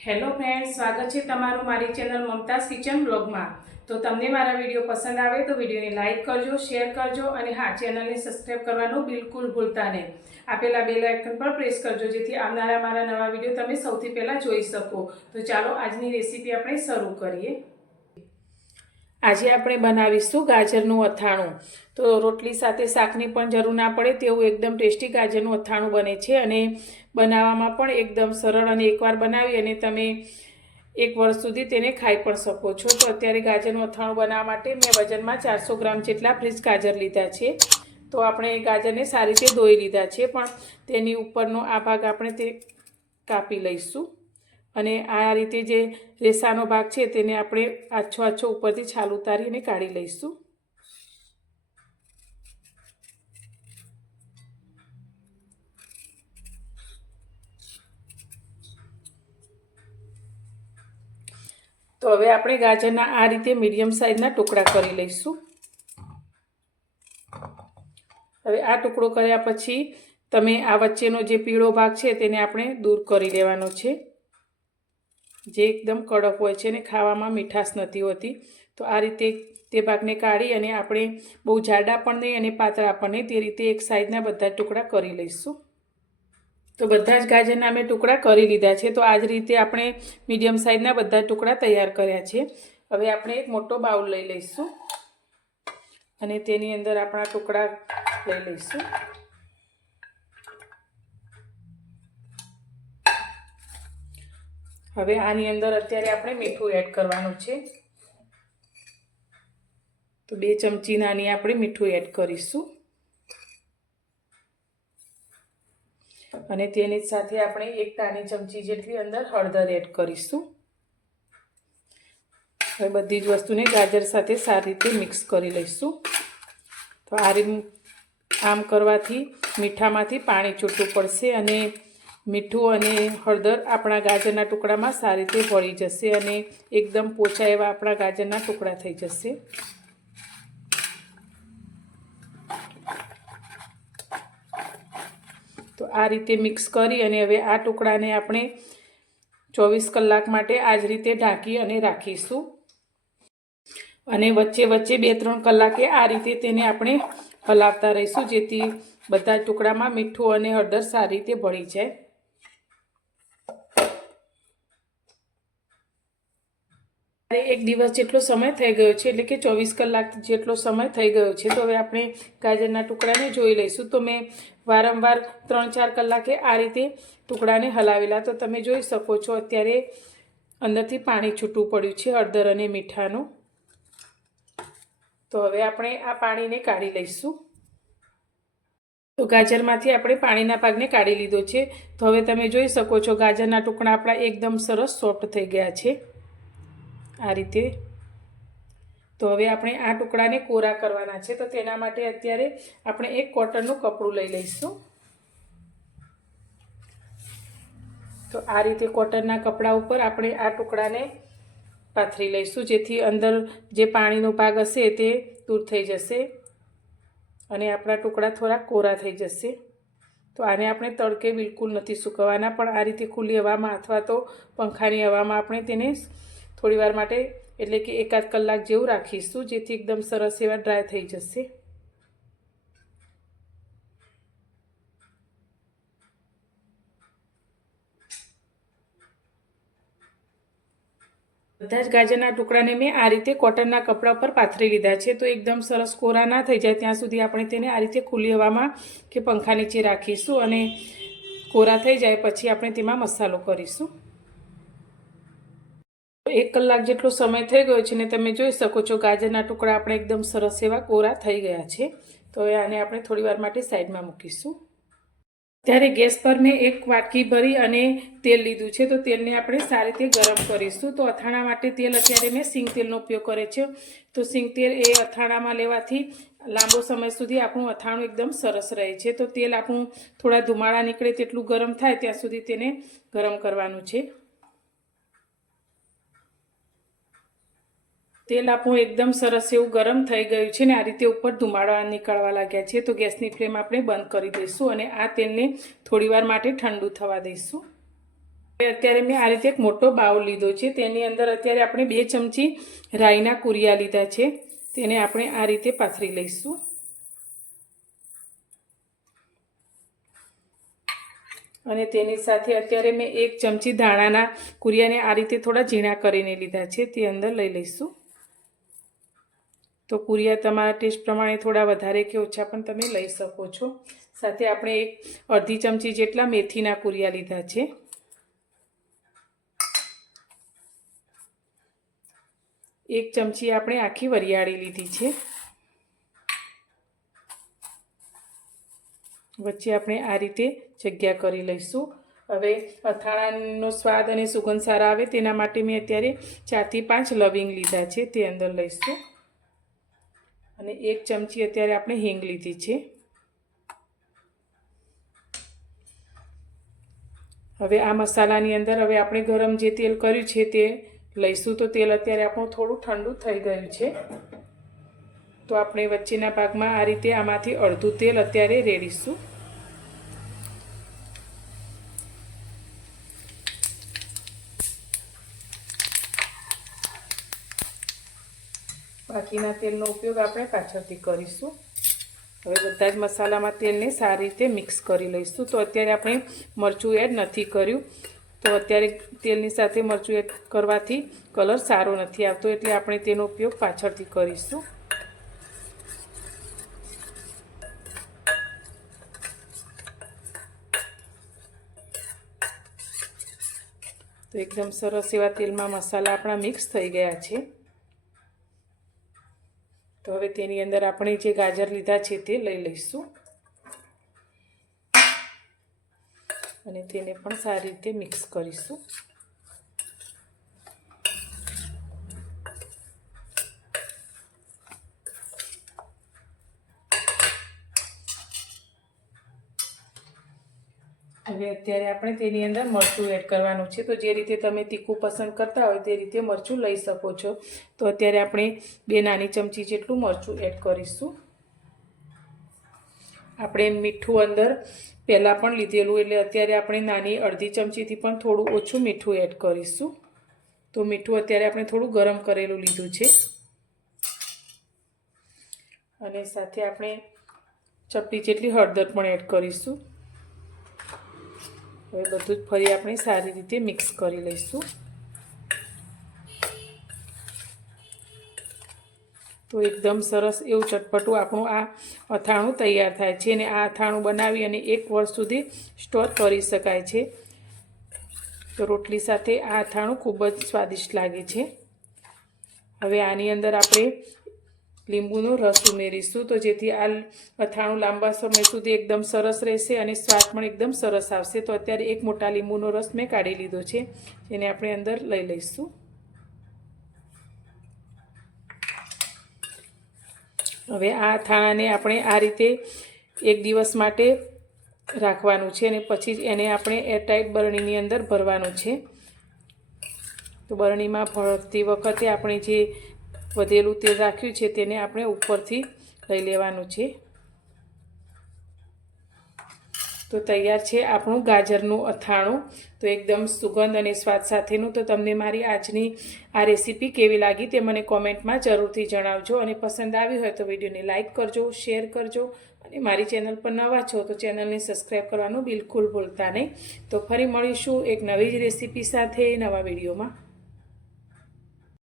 Hello friends, સ્વાગત છે તમારું મારી ચેનલ મમતાઝ કિચન બ્લોગમાં। તો તમને મારા વિડીયો પસંદ આવે તો વિડીયોને લાઇક કરજો, શેર કરજો અને હા, ચેનલને સબસ્ક્રાઈબ કરવાનું બિલકુલ ભૂલતા નહીં। આપેલા બેલ આઇકન પર પ્રેસ કરજો જેથી આવનારા મારા નવા વિડીયો તમે સૌથી પહેલાં જોઈ શકો। તો ચાલો આજની રેસીપી આપણે શરૂ કરીએ। આજે આપણે બનાવીશું ગાજરનું અથાણું। તો રોટલી સાથે શાકની પણ જરૂર ના પડે તેવું એકદમ ટેસ્ટી ગાજરનું અથાણું બને છે અને બનાવવામાં પણ એકદમ સરળ, અને એકવાર બનાવી અને તમે એક વર્ષ સુધી તેને ખાઈ પણ શકો છો। તો અત્યારે ગાજરનું અથાણું બનાવવા માટે મેં વજનમાં 400 ગ્રામ જેટલા ફ્રીજ ગાજર લીધા છે। તો આપણે ગાજરને સારી રીતે ધોઈ લીધા છે, પણ તેની ઉપરનો આ ભાગ આપણે તે કાપી લઈશું અને આ રીતે જે રેસાનો ભાગ છે તેને આપણે આછો આછો ઉપરથી છાલ ઉતારીને કાઢી લઈશું। તો હવે આપણે ગાજરના આ રીતે મીડિયમ સાઇઝના ટુકડા કરી લઈશું। હવે આ ટુકડો કર્યા પછી તમે આ વચ્ચેનો જે પીળો ભાગ છે તેને આપણે દૂર કરી લેવાનો છે, જે એકદમ કડક હોય છે અને ખાવામાં મીઠાશ નથી હોતી। તો આ રીતે તે ભાગને કાઢી અને આપણે બહુ જાડા પણ નહીં અને પાતળા પણ નહીં, તે રીતે એક સાઈઝના બધા ટુકડા કરી લઈશું। તો બધા જ ગાજરના મેં ટુકડા કરી લીધા છે। તો આ જ રીતે આપણે મીડિયમ સાઇઝના બધા ટુકડા તૈયાર કર્યા છે। હવે આપણે એક મોટો બાઉલ લઈ લઈશું અને તેની અંદર આપણા ટુકડા લઈ લઈશું। હવે આની અંદર અત્યારે આપણે મીઠું એડ કરવાનું છે। તો 2 ચમચી નાની આપણે મીઠું એડ કરીશું અને તેની સાથે આપણે 1 નાની ચમચી જેટલી અંદર હળદર એડ કરીશું। હવે બધી જ વસ્તુને ગાજર સાથે સારી રીતે મિક્સ કરી લઈશું। તો આમ કરવાથી મીઠામાંથી પાણી છૂટું પડશે અને મીઠું અને હળદર આપણા ગાજરના ટુકડામાં સારી રીતે ભળી જશે અને એકદમ પોચા એવા આપણા ગાજરના ટુકડા થઈ જશે। તો આ રીતે મિક્સ કરી અને હવે આ ટુકડાને આપણે 24 કલાક માટે આ જ રીતે ઢાંકી અને રાખીશું અને વચ્ચે વચ્ચે 2-3 કલાકે આ રીતે તેને આપણે હલાવતા રહીશું, જેથી બધા ટુકડામાં મીઠું અને હળદર સારી રીતે ભળી જાય। એક દિવસ જેટલો સમય થઈ ગયો છે, એટલે કે 24 કલાક જેટલો સમય થઈ ગયો છે। તો હવે આપણે ગાજરના ટુકડાને જોઈ લઈશું। તો મેં વારંવાર 3-4 કલાકે આ રીતે ટુકડાને હલાવેલા। તો તમે જોઈ શકો છો અત્યારે અંદરથી પાણી છૂટું પડ્યું છે હળદર અને મીઠાનું। તો હવે આપણે આ પાણીને કાઢી લઈશું। તો ગાજરમાંથી આપણે પાણીના ભાગને કાઢી લીધો છે। તો હવે તમે જોઈ શકો છો ગાજરના ટુકડા આપણા એકદમ સરસ સોફ્ટ થઈ ગયા છે આ રીતે। તો હવે આપણે આ ટુકડાને કોરા કરવાના છે। તો તેના માટે અત્યારે આપણે એક કોટનનું કપડું લઈ લઈશું। તો આ રીતે કોટનના કપડા ઉપર આપણે આ ટુકડાને પાથરી લઈશું, જેથી અંદર જે પાણીનો ભાગ હશે તે દૂર થઈ જશે અને આપણા ટુકડા થોડા કોરા થઈ જશે। તો આને આપણે તડકે બિલકુલ નથી સૂકવવાના, પણ આ રીતે ખુલ્લી હવામાં અથવા તો પંખાની હવામાં આપણે તેને થોડીવાર માટે એટલે કે 1-8 કલાક જેવું રાખીશું, જેથી એકદમ સરસ એવા ડ્રાય થઈ જશે। બધા જ ગાજરના ટુકડાને મેં આ રીતે કોટનના કપડા પર પાથરી લીધા છે। તો એકદમ સરસ કોરા ના થઈ જાય ત્યાં સુધી આપણે તેને આ રીતે ખુલ્લી હવામાં કે પંખા નીચે રાખીશું અને કોરા થઈ જાય પછી આપણે તેમાં મસાલો કરીશું। 1 કલાક જેટલો સમય થઈ ગયો છે ને તમે જોઈ શકો છો ગાજરના ટુકડા આપણે એકદમ સરસ એવા કોરા થઈ ગયા છે। તો હવે આને આપણે થોડીવાર માટે સાઈડમાં મૂકીશું। ત્યારે ગેસ પર મેં 1 વાટકી ભરી અને તેલ લીધું છે। તો તેલને આપણે સારી રીતે ગરમ કરીશું। તો અથાણા માટે તેલ અત્યારે મેં સિંગ તેલનો ઉપયોગ કરે છે। તો સિંગ તેલ એ અથાણામાં લેવાથી લાંબો સમય સુધી આપણું અથાણું એકદમ સરસ રહે છે। તો તેલ આપણું થોડા ધુમાડા નીકળે તેટલું ગરમ થાય ત્યાં સુધી તેને ગરમ કરવાનું છે। તેલ આપણું એકદમ સરસ એવું ગરમ થઈ ગયું છે ને આ રીતે ઉપર ધુમાડા નીકળવા લાગ્યા છે। તો ગેસની ફ્લેમ આપણે બંધ કરી દઈશું અને આ તેલને થોડીવાર માટે ઠંડુ થવા દઈશું। અત્યારે મેં આ રીતે એક મોટો બાઉલ લીધો છે, તેની અંદર અત્યારે આપણે 2 ચમચી રાઈના કુરિયા લીધા છે, તેને આપણે આ રીતે પાથરી લઈશું. અને તેની સાથે અત્યારે મેં 1 ચમચી ધાણાના કુરિયાને આ રીતે થોડા ઝીણા કરીને લીધા છે, તે અંદર લઈ લઈશું. તો કુરિયા તમારા ટેસ્ટ પ્રમાણે થોડા વધારે કે ઓછા પણ તમે લઈ શકો છો. સાથે આપણે 1/2 ચમચી જેટલા મેથીના કુરિયા લીધા છે. એક ચમચી આપણે આખી વરિયાળી લીધી છે. વચ્ચે આપણે આ રીતે જગ્યા કરી લઈશું. હવે અથાણાનો સ્વાદ અને સુગંધ સારા આવે તેના માટે મેં અત્યારે 4 થી 5 લવિંગ લીધા છે, તે અંદર લઈશું. અને 1 ચમચી અત્યારે આપણે હિંગ લીધી છે. હવે આ મસાલાની અંદર હવે આપણે ગરમ જે તેલ કર્યું છે તે લઈશું. તો તેલ અત્યારે આપણું થોડું ઠંડુ થઈ ગયું છે. તો આપણે વચ્ચેના ભાગમાં આ રીતે આમાંથી અડધું તેલ અત્યારે રેડીશું. બાકીના તેલનો ઉપયોગ આપણે પાછળથી કરીશું. હવે બધા જ મસાલામાં તેલને સારી રીતે મિક્સ કરી લઈશું. તો અત્યારે આપણે મરચું એડ નથી કર્યું, તો અત્યારે તેલની સાથે મરચું એડ કરવાથી કલર સારો નથી આવતો, એટલે આપણે તેનો ઉપયોગ પાછળથી કરીશું. તો એકદમ સરસ એવા તેલમાં મસાલા આપણા મિક્સ થઈ ગયા છે. તો હવે તેની અંદર આપણે જે ગાજર લીધા છે તે લઈ લઈશું અને તેને પણ સારી રીતે મિક્સ કરીશું. હવે અત્યારે આપણે તેની અંદર મરચું એડ કરવાનું છે. તો જે રીતે તમે તીખું પસંદ કરતા હોય તે રીતે મરચું લઈ શકો છો. તો અત્યારે આપણે 2 નાની ચમચી જેટલું મરચું એડ કરીશું. આપણે મીઠું અંદર પહેલાં પણ લીધેલું, એટલે અત્યારે આપણે નાની અડધી ચમચીથી પણ થોડું ઓછું મીઠું એડ કરીશું. તો મીઠું અત્યારે આપણે થોડું ગરમ કરેલું લીધું છે. અને સાથે આપણે ચપટી જેટલી હળદર પણ એડ કરીશું. હવે બધું જ ફરી આપણે સારી રીતે મિક્સ કરી લઈશું. તો એકદમ સરસ એવું ચટપટું આપણું આ અથાણું તૈયાર થાય છે. અને આ અથાણું બનાવી અને 1 વર્ષ સુધી સ્ટોર કરી શકાય છે. તો રોટલી સાથે આ અથાણું ખૂબ જ સ્વાદિષ્ટ લાગે છે. હવે આની અંદર આપણે લીંબુનો રસ ઉમેરીશું, તો જેથી આ અથાણું લાંબા સમય સુધી એકદમ સરસ રહેશે અને સ્વાદ પણ એકદમ સરસ આવશે. તો અત્યારે 1 મોટા લીંબુનો રસ મેં કાઢી લીધો છે, જેને આપણે અંદર લઈ લઈશું. હવે આ અથાણાને આપણે આ રીતે 1 દિવસ માટે રાખવાનું છે અને પછી એને આપણે એરટાઈટ બરણીની અંદર ભરવાનું છે. તો બરણીમાં ભરતી વખતે આપણે જે વધેલું તેલ રાખ્યું છે તેને આપણે ઉપરથી લઈ લેવાનું છે. તો તૈયાર છે આપણું ગાજરનું અથાણું. તો એકદમ સુગંધ અને સ્વાદ સાથેનું. તો તમને મારી આજની આ રેસીપી કેવી લાગી તે મને કોમેન્ટમાં જરૂરથી જણાવજો. અને પસંદ આવી હોય તો વિડીયોને લાઇક કરજો, શેર કરજો. અને મારી ચેનલ પર નવા છો તો ચેનલને સબસ્ક્રાઈબ કરવાનું બિલકુલ ભૂલતા નહીં. તો ફરી મળીશું એક નવી જ રેસીપી સાથે નવા વિડીયોમાં.